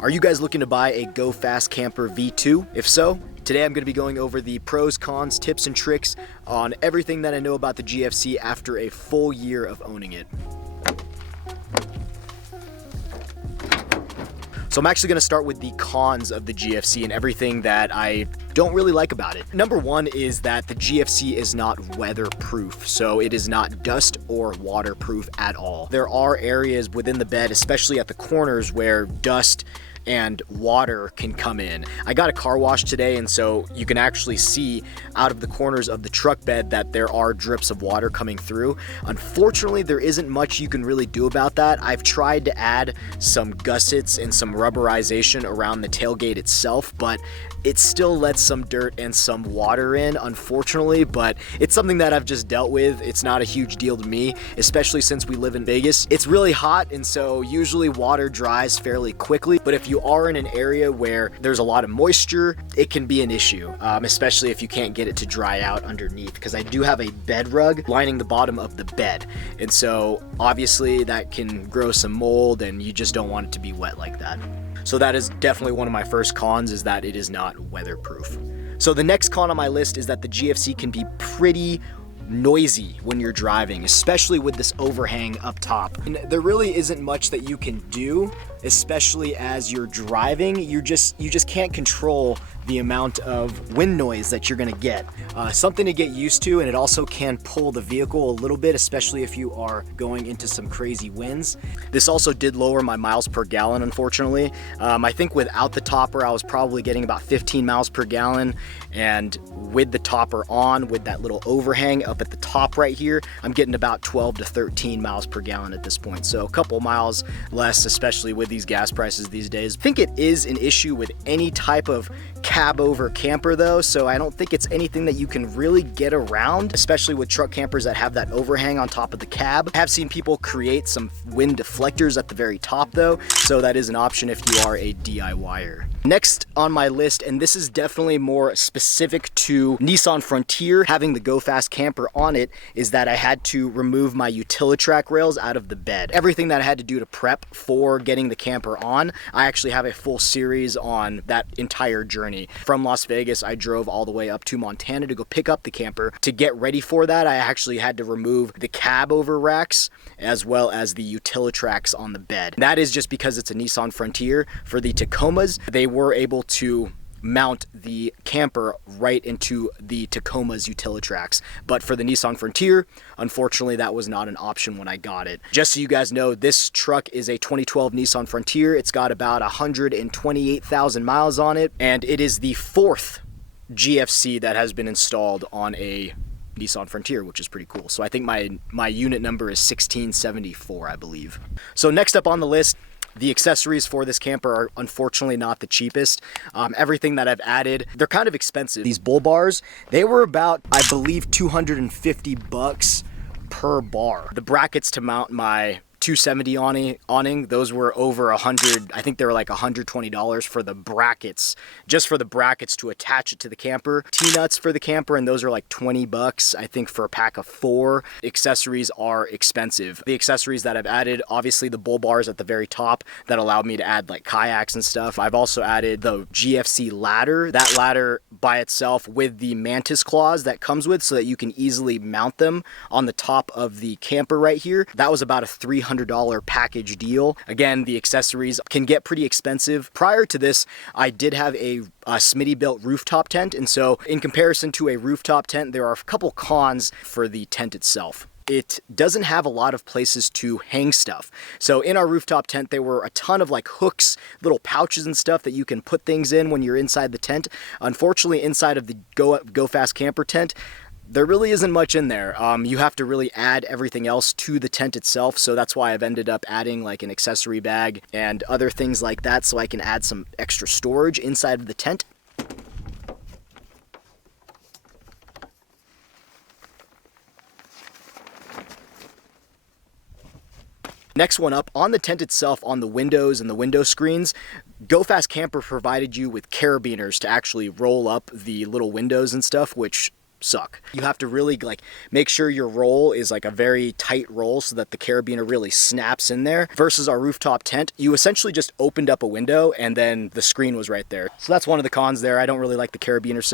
Are you guys looking to buy a Go Fast Camper V2? If so, today I'm going to be going over the pros, cons, tips, and tricks on everything that I know about the GFC after a full year of owning it. So I'm actually going to start with the cons of the GFC and everything that I don't really like about it. Number one is that the GFC is not weatherproof, so it is not dust or waterproof at all. There are areas within the bed, especially at the corners, where dust and water can come in. I got a car wash today, and so you can actually see out of the corners of the truck bed that there are drips of water coming through. Unfortunately, there isn't much you can really do about that. I've tried to add some gussets and some rubberization around the tailgate itself, but it still lets some dirt and some water in, unfortunately, but it's something that I've just dealt with. It's not a huge deal to me, especially since we live in Vegas. It's really hot, and so usually water dries fairly quickly, but if you are in an area where there's a lot of moisture, it can be an issue, especially if you can't get it to dry out underneath, because I do have a bed rug lining the bottom of the bed, and so obviously that can grow some mold, and you just don't want it to be wet like that. So that is definitely one of my first cons, is that it is not weatherproof. So the next con on my list is that the GFC can be pretty noisy when you're driving, especially with this overhang up top. And there really isn't much that you can do, especially as you're driving. You just can't control the amount of wind noise that you're gonna get. Something to get used to, and it also can pull the vehicle a little bit, especially if you are going into some crazy winds. This also did lower my miles per gallon, unfortunately. I think without the topper, I was probably getting about 15 miles per gallon, and with the topper on, with that little overhang up at the top right here, I'm getting about 12 to 13 miles per gallon at this point. So a couple miles less, especially with these gas prices these days. I think it is an issue with any type of cab over camper though, so I don't think it's anything that you can really get around, especially with truck campers that have that overhang on top of the cab. I have seen people create some wind deflectors at the very top though, so that is an option if you are a DIYer. Next on my list, and this is definitely more specific to Nissan Frontier having the Go Fast camper on it, is that I had to remove my Utilitrack rails out of the bed. Everything that I had to do to prep for getting the camper on, I actually have a full series on that entire journey. From Las Vegas, I drove all the way up to Montana to go pick up the camper. To get ready for that, I actually had to remove the cab over racks as well as the Utilitracks on the bed. That is just because it's a Nissan Frontier. For the Tacomas, they were able to mount the camper right into the Tacoma's Utilitracks. But for the Nissan Frontier, unfortunately, that was not an option when I got it. Just so you guys know, this truck is a 2012 Nissan Frontier. It's got about 128,000 miles on it, and it is the fourth GFC that has been installed on a Nissan Frontier, which is pretty cool. So I think my unit number is 1674, I believe. So next up on the list, the accessories for this camper are unfortunately not the cheapest. Everything that I've added, they're kind of expensive. These bull bars, they were about, I believe, 250 bucks per bar. The brackets to mount my 270 awning, those were over 100. I think they were like $120 for the brackets, just for the brackets to attach it to the camper. T-nuts for the camper, and those are like 20 bucks, I think, for a pack of 4. Accessories are expensive. The accessories that I've added, obviously the bull bars at the very top that allowed me to add like kayaks and stuff. I've also added the GFC ladder. That ladder by itself with the mantis claws that comes with, so that you can easily mount them on the top of the camper right here. That was about a $300 package deal. Again, the accessories can get pretty expensive. Prior to this, I did have a Smitty built rooftop tent, and so in comparison to a rooftop tent, there are a couple cons for the tent itself. It doesn't have a lot of places to hang stuff. So in our rooftop tent, there were a ton of like hooks, little pouches and stuff that you can put things in when you're inside the tent. Unfortunately, inside of the Go Fast camper tent, there really isn't much in there. You have to really add everything else to the tent itself, so that's why I've ended up adding like an accessory bag and other things like that, so I can add some extra storage inside of the tent. Next one up, on the tent itself, on the windows and the window screens, Go Fast Camper provided you with carabiners to actually roll up the little windows and stuff, which suck. You have to really like make sure your roll is like a very tight roll so that the carabiner really snaps in there. Versus our rooftop tent, you essentially just opened up a window and then the screen was right there. So that's one of the cons there. I don't really like the carabiner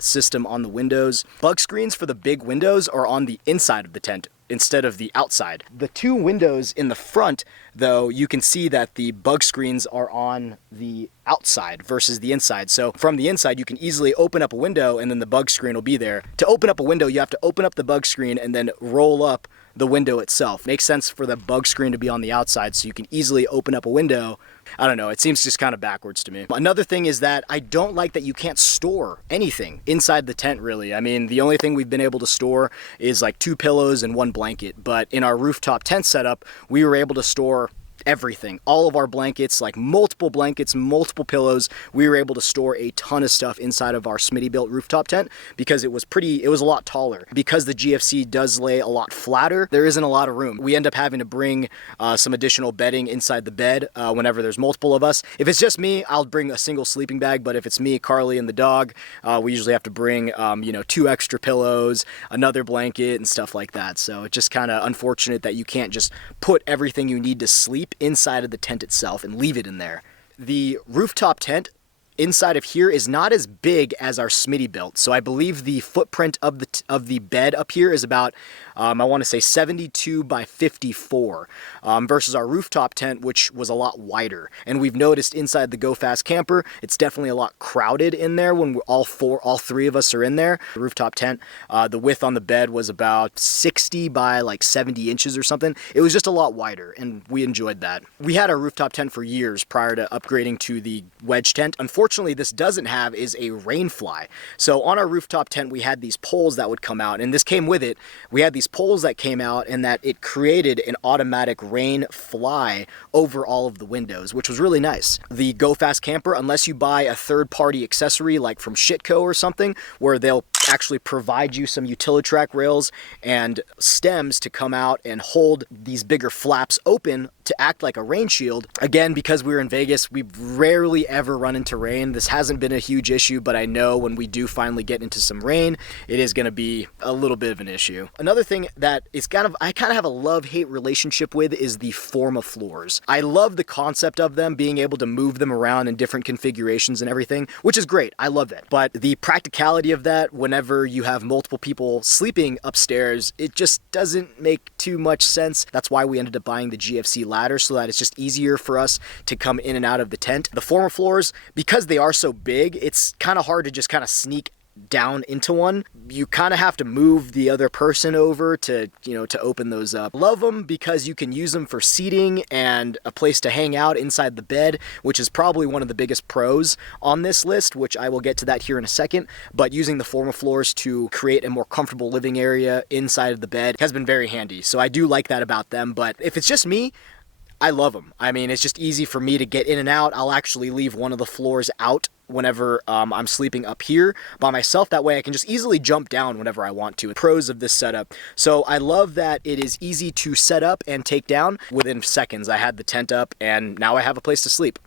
system on the windows. Bug screens for the big windows are on the inside of the tent instead of the outside. The two windows in the front, though, you can see that the bug screens are on the outside versus the inside. So from the inside, you can easily open up a window and then the bug screen will be there. To open up a window, you have to open up the bug screen and then roll up the window itself. Makes sense for the bug screen to be on the outside so you can easily open up a window. I don't know, it seems just kind of backwards to me. Another thing is that I don't like that you can't store anything inside the tent, really. I mean, the only thing we've been able to store is like 2 pillows and 1 blanket, but in our rooftop tent setup, we were able to store everything, all of our blankets, like multiple blankets, multiple pillows. We were able to store a ton of stuff inside of our Smitty built rooftop tent because it was a lot taller. Because the GFC does lay a lot flatter, there isn't a lot of room. We end up having to bring some additional bedding inside the bed whenever there's multiple of us. If it's just me, I'll bring a single sleeping bag, but if it's me, Carly, and the dog, we usually have to bring 2 extra pillows, another blanket, and stuff like that. So it's just kind of unfortunate that you can't just put everything you need to sleep inside of the tent itself and leave it in there. The rooftop tent inside of here is not as big as our Smitty built. So I believe the footprint of the bed up here is about, I want to say 72 by 54 versus our rooftop tent, which was a lot wider. And we've noticed inside the Go Fast camper, it's definitely a lot crowded in there when all 3 of us are in there. The rooftop tent, the width on the bed was about 60 by like 70 inches or something. It was just a lot wider and we enjoyed that. We had our rooftop tent for years prior to upgrading to the wedge tent. Unfortunately, this doesn't have is a rain fly. So on our rooftop tent, we had these poles that would come out, and this came with it. We had these poles that came out and that it created an automatic rain fly over all of the windows, which was really nice. The Go Fast camper, unless you buy a third-party accessory like from Shitco or something, where they'll actually provide you some Utilitrack rails and stems to come out and hold these bigger flaps open to act like a rain shield. Again, because we were in Vegas, we rarely ever run into rain. This hasn't been a huge issue, but I know when we do finally get into some rain, it is going to be a little bit of an issue. Another thing that is I kind of have a love-hate relationship with is the forma-floors. I love the concept of them, being able to move them around in different configurations and everything, which is great. I love that. But the practicality of that, whenever you have multiple people sleeping upstairs, it just doesn't make too much sense. That's why we ended up buying the GFC ladder, so that it's just easier for us to come in and out of the tent. The forma-floors, because they are so big, it's kind of hard to just kind of sneak down into one. You kind of have to move the other person over to open those up. Love them because you can use them for seating and a place to hang out inside the bed, which is probably one of the biggest pros on this list, which I will get to that here in a second. But using the forma-floors to create a more comfortable living area inside of the bed has been very handy. So I do like that about them, but if it's just me, I love them. I mean, it's just easy for me to get in and out. I'll actually leave one of the floors out whenever I'm sleeping up here by myself. That way I can just easily jump down whenever I want to. Pros of this setup. So I love that it is easy to set up and take down. Within seconds, I had the tent up and now I have a place to sleep.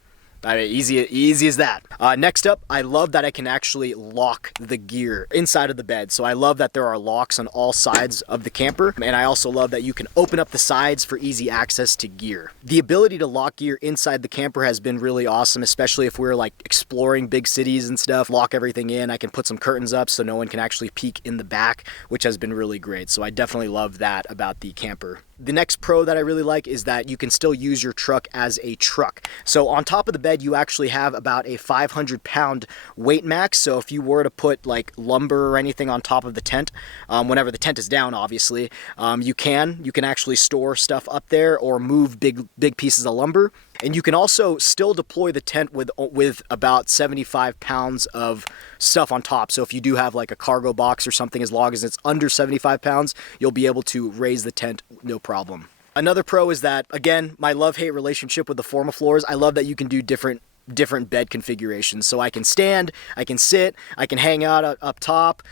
I mean, easy as that. Next up, I love that I can actually lock the gear inside of the bed. So I love that there are locks on all sides of the camper. And I also love that you can open up the sides for easy access to gear. The ability to lock gear inside the camper has been really awesome, especially if we're like exploring big cities and stuff. Lock everything in. I can put some curtains up so no one can actually peek in the back, which has been really great. So I definitely love that about the camper. The next pro that I really like is that you can still use your truck as a truck. So on top of the bed, you actually have about a 500-pound weight max. So if you were to put like lumber or anything on top of the tent, whenever the tent is down, obviously, you can actually store stuff up there or move big pieces of lumber. And you can also still deploy the tent with about 75 pounds of stuff on top. So if you do have like a cargo box or something, as long as it's under 75 pounds, you'll be able to raise the tent no problem. Another pro is that, again, my love-hate relationship with the forma-floors. I love that you can do different different bed configurations. So I can stand, I can sit, I can hang out up top,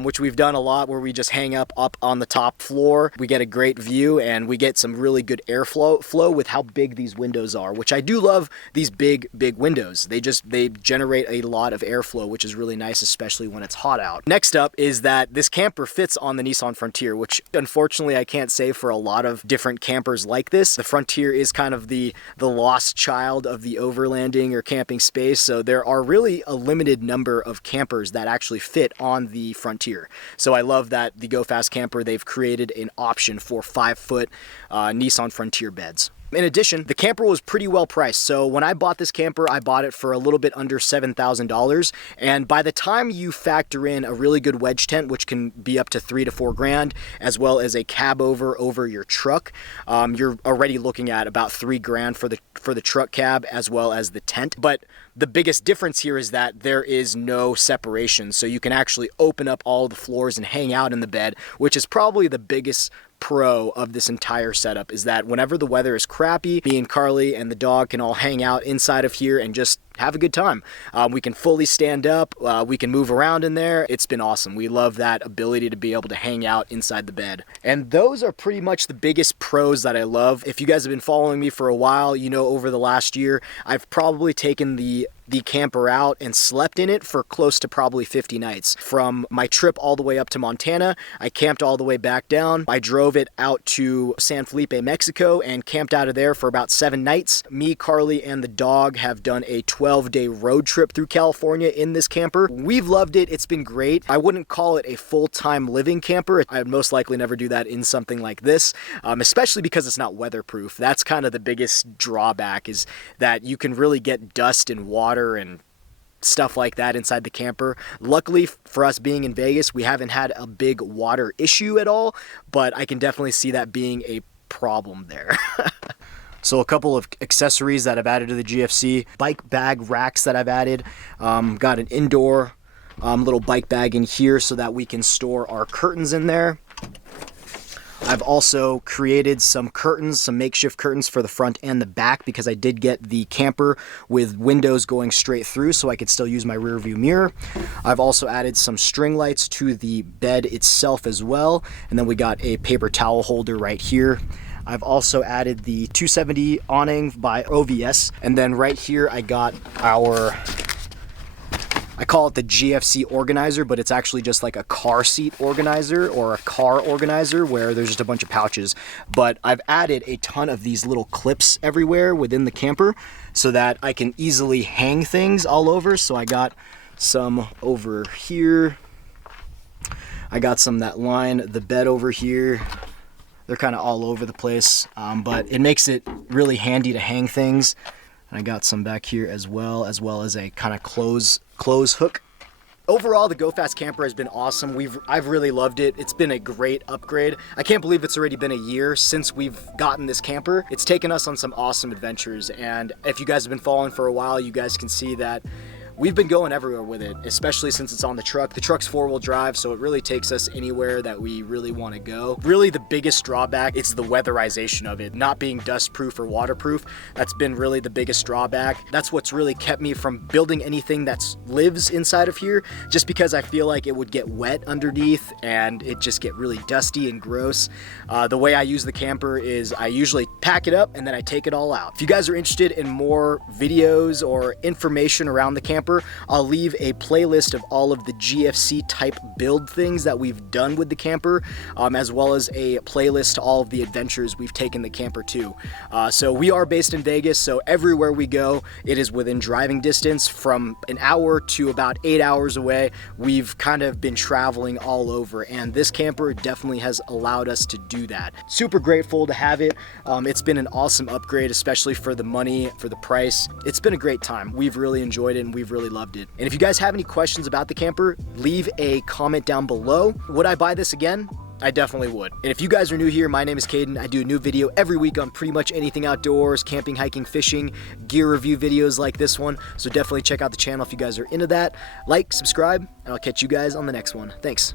which we've done a lot where we just hang up on the top floor. We get a great view and we get some really good airflow with how big these windows are, which I do love these big windows. They generate a lot of airflow, which is really nice, especially when it's hot out. Next up is that this camper fits on the Nissan Frontier, which unfortunately I can't say for a lot of different campers like this. The Frontier is kind of the lost child of the overlanding or camping space, so there are really a limited number of campers that actually fit on the Frontier. So I love that the Go Fast camper, they've created an option for 5-foot Nissan Frontier beds. In addition, the camper was pretty well priced. So when I bought this camper, I bought it for a little bit under $7,000. And by the time you factor in a really good wedge tent, which can be up to $3 to $4 grand, as well as a cab over your truck, you're already looking at about $3 grand for the truck cab as well as the tent. But the biggest difference here is that there is no separation. So you can actually open up all the floors and hang out in the bed, which is probably the biggest pro of this entire setup, is that whenever the weather is crappy, me and Carly and the dog can all hang out inside of here and just have a good time. We can fully stand up, we can move around in there. It's been awesome. We love that ability to be able to hang out inside the bed. And those are pretty much the biggest pros that I love. If you guys have been following me for a while, you know over the last year, I've probably taken the camper out and slept in it for close to probably 50 nights. From my trip all the way up to Montana, I camped all the way back down. I drove it out to San Felipe, Mexico, and camped out of there for about 7 nights. Me, Carly, and the dog have done a 12-day road trip through California in this camper. We've loved it. It's been great. I wouldn't call it a full-time living camper. I'd most likely never do that in something like this, especially because it's not weatherproof. That's kind of the biggest drawback, is that you can really get dust and water and stuff like that inside the camper. Luckily for us being in Vegas, we haven't had a big water issue at all, but I can definitely see that being a problem there. So a couple of accessories that I've added to the GFC. Bike bag racks that I've added. Got an indoor little bike bag in here so that we can store our curtains in there. I've also created some curtains, some makeshift curtains for the front and the back, because I did get the camper with windows going straight through so I could still use my rear view mirror. I've also added some string lights to the bed itself as well. And then we got a paper towel holder right here. I've also added the 270 awning by OVS. And then right here I got I call it the GFC organizer, but it's actually just like a car seat organizer or a car organizer where there's just a bunch of pouches. But I've added a ton of these little clips everywhere within the camper so that I can easily hang things all over. So I got some over here. I got some that line the bed over here. They're kind of all over the place, but it makes it really handy to hang things. And I got some back here as well as a kind of close hook. Overall, the Go Fast camper has been awesome. I've really loved it. It's been a great upgrade. I can't believe it's already been a year since we've gotten this camper. It's taken us on some awesome adventures, and if you guys have been following for a while, you guys can see that we've been going everywhere with it, especially since it's on the truck. The truck's 4-wheel drive, so it really takes us anywhere that we really want to go. Really, the biggest drawback is the weatherization of it, not being dust-proof or waterproof. That's been really the biggest drawback. That's what's really kept me from building anything that lives inside of here, just because I feel like it would get wet underneath and it just get really dusty and gross. The way I use the camper is I usually pack it up and then I take it all out. If you guys are interested in more videos or information around the camper, I'll leave a playlist of all of the GFC type build things that we've done with the camper, as well as a playlist to all of the adventures we've taken the camper to. So we are based in Vegas, so everywhere we go, it is within driving distance. From an hour to about 8 hours away, we've kind of been traveling all over, and this camper definitely has allowed us to do that. Super grateful to have it. It's been an awesome upgrade, especially for the money, for the price. It's been a great time. We've really enjoyed it and we've really loved it. And if you guys have any questions about the camper, leave a comment down below. Would I buy this again? I definitely would. And if you guys are new here, my name is Caden. I do a new video every week on pretty much anything outdoors, camping, hiking, fishing, gear review videos like this one. So definitely check out the channel if you guys are into that. Like, subscribe, and I'll catch you guys on the next one. Thanks.